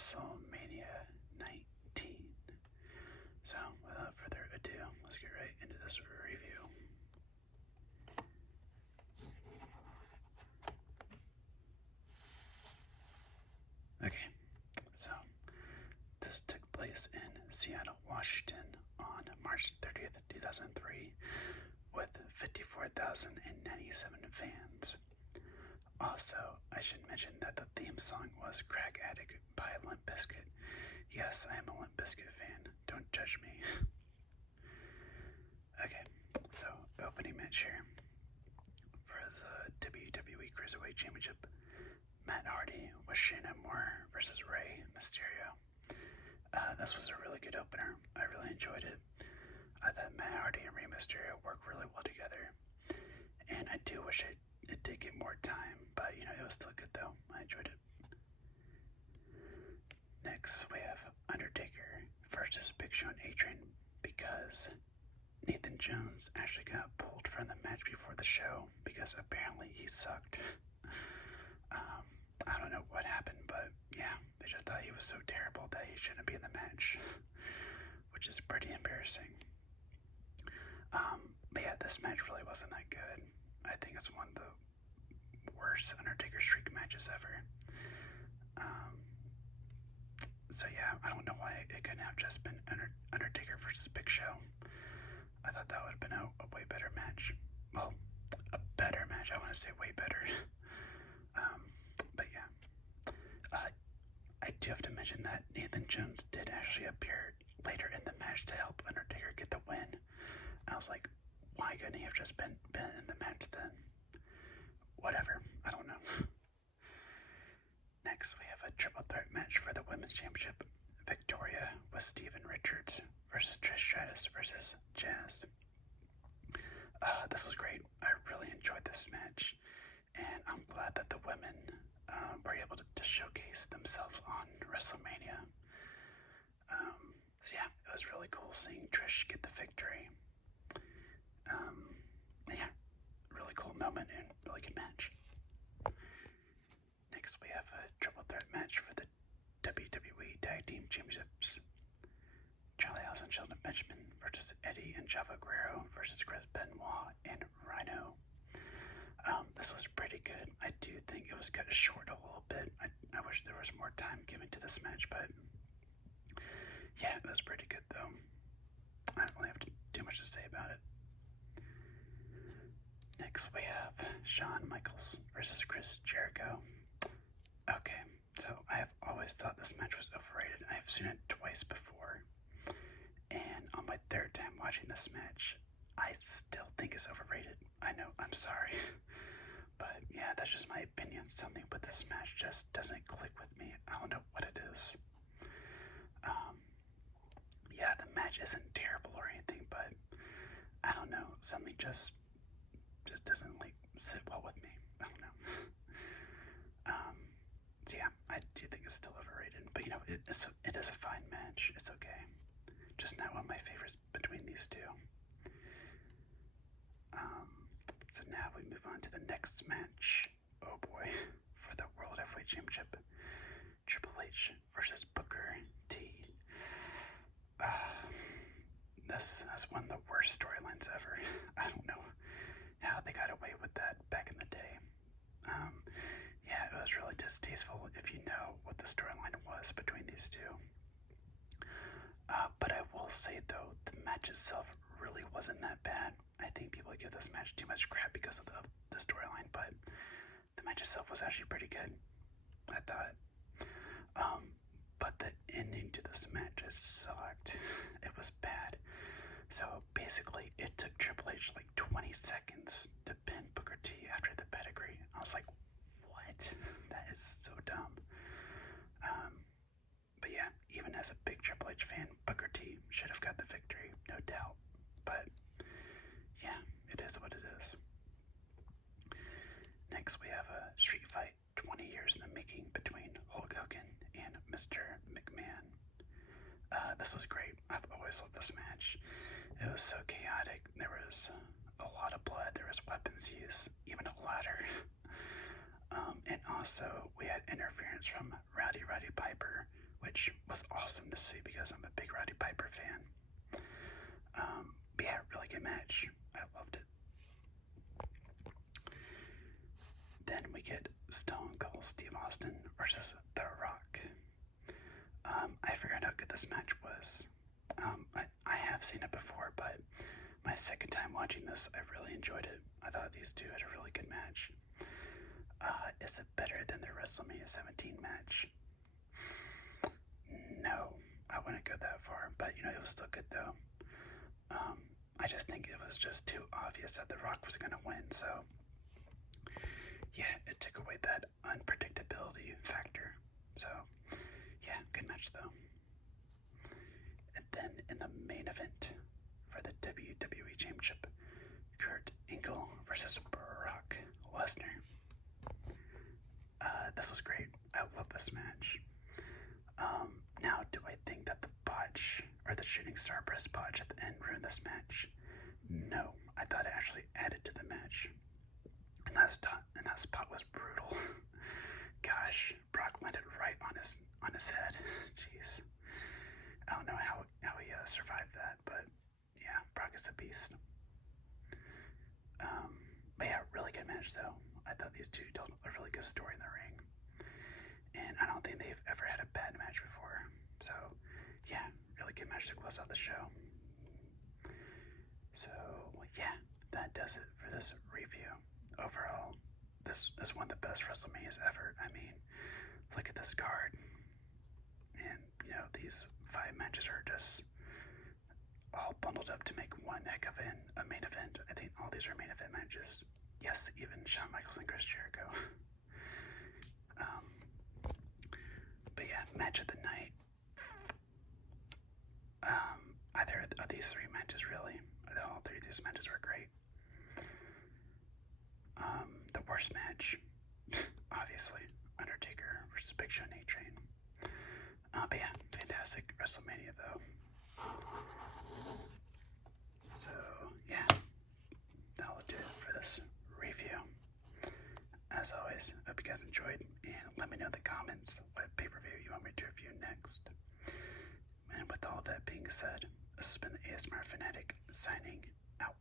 WrestleMania 19. So, without further ado, let's get right into this review. Okay, so this took place in Seattle, Washington on March 30th, 2003 with 54,097 fans. Also, I should mention that the theme song was Crack Addict by Limp Bizkit. Yes, I am a Limp Bizkit fan. Don't judge me. Okay, so opening match here for the WWE Cruiserweight Championship. Matt Hardy with Shayna Moore versus Rey Mysterio. This was a really good opener. I really enjoyed it. I thought Matt Hardy and Rey Mysterio worked really well together. And I do wish it did get more time, but it was still good though. I enjoyed it. Next, we have Undertaker versus Big Show and A-Train because Nathan Jones actually got pulled from the match before the show because apparently he sucked. I don't know what happened, but yeah, they just thought he was so terrible that he shouldn't be in the match, which is pretty embarrassing. But yeah, this match really wasn't that good. I think it's one of the worst Undertaker streak matches ever. So yeah, I don't know why it couldn't have just been Undertaker versus Big Show. I thought that would have been a way better match. Well, a better match. I want to say way better. But yeah, I do have to mention that Nathan Jones did actually appear later in the match to help Undertaker get the win. I was like, why couldn't he have just been in the match then? Whatever, I don't know. Next, we have a triple threat match for the Women's Championship. Victoria with Steven Richards versus Trish Stratus versus Jazz. This was great. I really enjoyed this match, and I'm glad that the women were able to showcase themselves on WrestleMania. So yeah, it was really cool seeing Trish get the victory. Yeah, really cool moment and really good match. Next, we have a triple threat match for the WWE Tag Team Championships. Charlie Haas and Shelton Benjamin versus Eddie and Chavo Guerrero versus Chris Benoit and Rhino. This was pretty good. I do think it was cut short a little bit. I wish there was more time given to this match, but yeah, it was pretty good though. I don't really have too much to say about it. Next, we have Shawn Michaels versus Chris Jericho. Okay, so I have always thought this match was overrated. I have seen it twice before, and on my third time watching this match, I still think it's overrated. I know, I'm sorry, but yeah, that's just my opinion. Something with this match just doesn't click with me. I don't know what it is. Yeah, the match isn't terrible or anything, but I don't know, something just doesn't like sit well with me. I don't know. So yeah, I do think it's still overrated, but it is a fine match. It's okay. Just not one of my favorites between these two. So now we move on to the next match. Oh boy, for the World Heavyweight Championship, Triple H versus Booker T. This is one of the worst storylines ever. I don't know how they got away with that back in the day. Yeah, it was really distasteful if you know what the storyline was between these two. But I will say though, the match itself really wasn't that bad. I think people give this match too much crap because of the storyline, but the match itself was actually pretty good, I thought. But the ending to this match just sucked. It was bad. So basically, it took Triple H like 20 seconds to pin Booker T after the pedigree. I was like, what? That is so dumb. But yeah, even as a big Triple H fan, Booker T should have got the victory, no doubt. But yeah, it is what it is. Next, we have a street fight 20 years in the making between Hulk Hogan and Mr. McMahon. This was great. I've always loved this match. It was so chaotic. There was a lot of blood. There was weapons used, even a ladder. And also, we had interference from Rowdy Piper which was awesome to see because I'm a big Roddy Piper fan. But yeah, really good match. I loved it. Then we get Stone Cold Steve Austin versus The Rock. I forgot how good this match was. I have seen it before, but my second time watching this, I really enjoyed it. I thought these two had a really good match. Is it better than the WrestleMania 17 match? No, I wouldn't go that far, but it was still good though. I just think it was just too obvious that The Rock was going to win, so yeah, it took away that unpredictability factor. So yeah, good match though. And then in the main event for the WWE Championship, Kurt Angle versus Brock Lesnar. This was great. I love this match. Now, do I think that the botch or the shooting star press botch at the end ruined this match? No, I thought it actually added to the match. And that spot was brutal. Gosh, Brock landed right on his head. Jeez, I don't know how he survived that, but yeah, Brock is a beast. But yeah, really good match though. I thought these two told a really good story in the ring, and I don't think they've ever had a bad match before. So yeah, really good match to close out the show. So yeah, that does it for this review. Overall, this is one of the best WrestleManias ever. I mean, look at this card, and these 5 matches are just all bundled up to make one heck of a main event. I think all these are main event matches. Yes, even Shawn Michaels and Chris Jericho. But yeah, match of the night. Either of these 3 matches really. All 3 of these matches were great. The worst match, obviously, Undertaker versus Big Show and A-Train. But yeah, fantastic WrestleMania though. So yeah, that will do it for this review. As always, hope you guys enjoyed, and let me know in the comments what pay-per-view you want me to review next. And with all that being said, this has been the ASMR Fanatic signing out.